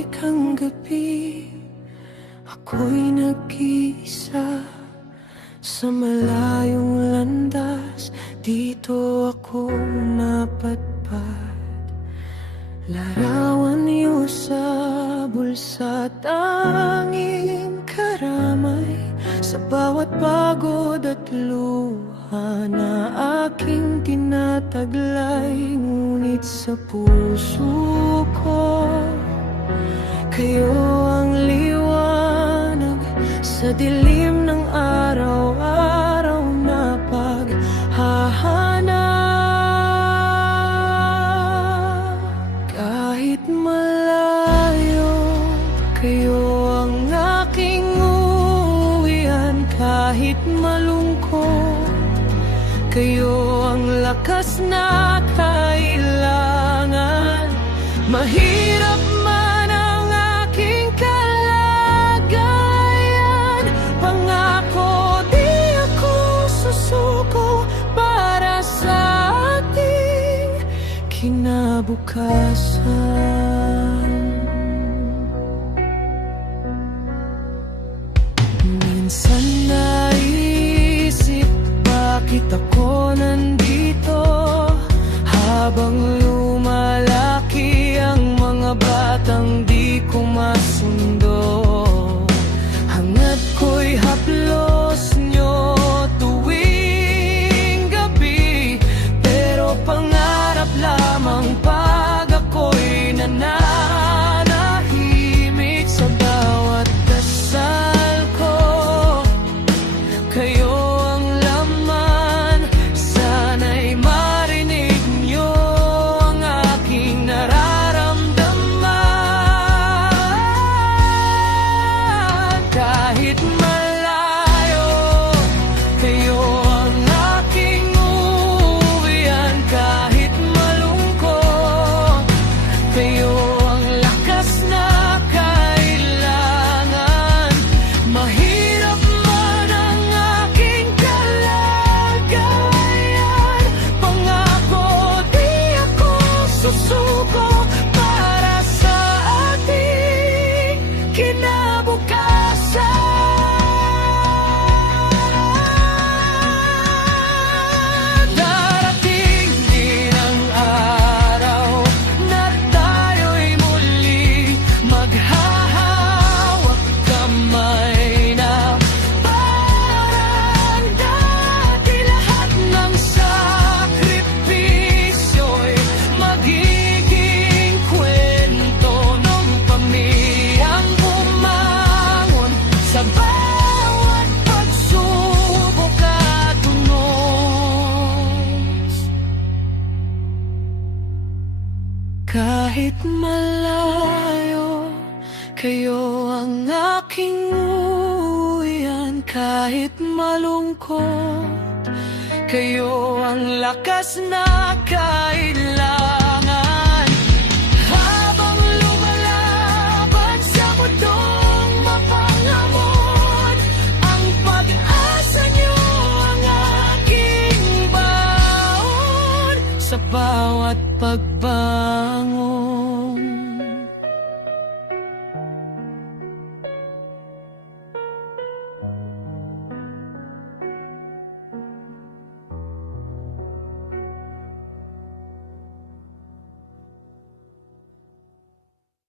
tahimik ang gabi, ako'y nag-iisa sa malayong landas. Dito ako mapadpad, larawan niyo sa bulsa, tanging karamay sa bawat pagod at luha na aking tinataglay. Ngunit sa puso ko, kayo ang liwanag sa dilim ng araw-araw na paghahanap. Kahit malayo, kayo ang aking uwian. Kahit malungkot, kayo ang lakas na kailangan. Mahirap man ang aking kalagayan, pangako di ako susuko para sa ating kinabukasan. Minsan naisip, bakit ako nandito habang lumalaki ang mga batang di ko masundo. Hangad ko'y haplos nyo tuwing gabi, pero pangarap lamang pag ako'y nananahimik. Sa bawat dasal ko, kayo ang laman. Sana'y marinig nyo ang aking nararamdaman. Kahit malayo, kayo ang aking uwian. Kahit malungkot, kayo ang lakas na kailangan. Mahirap man ang aking kalagayan, pangako di ako susuko para sa ating kinabukasan. Darating din ang araw na tayo'y muli maghahawak kamay na parang dati. Lahat ng sakripisyo'y magiging kwento ng pamilyang bumangon sa bawat pagsubok at unos. Kahit malayo, kayo ang aking uwian. Kahit malungkot, kayo ang lakas na kailangan. Habang lumalaban sa mundong mapangamon, ang pag-asa nyo ang aking baon. Sa bawat pagbabago,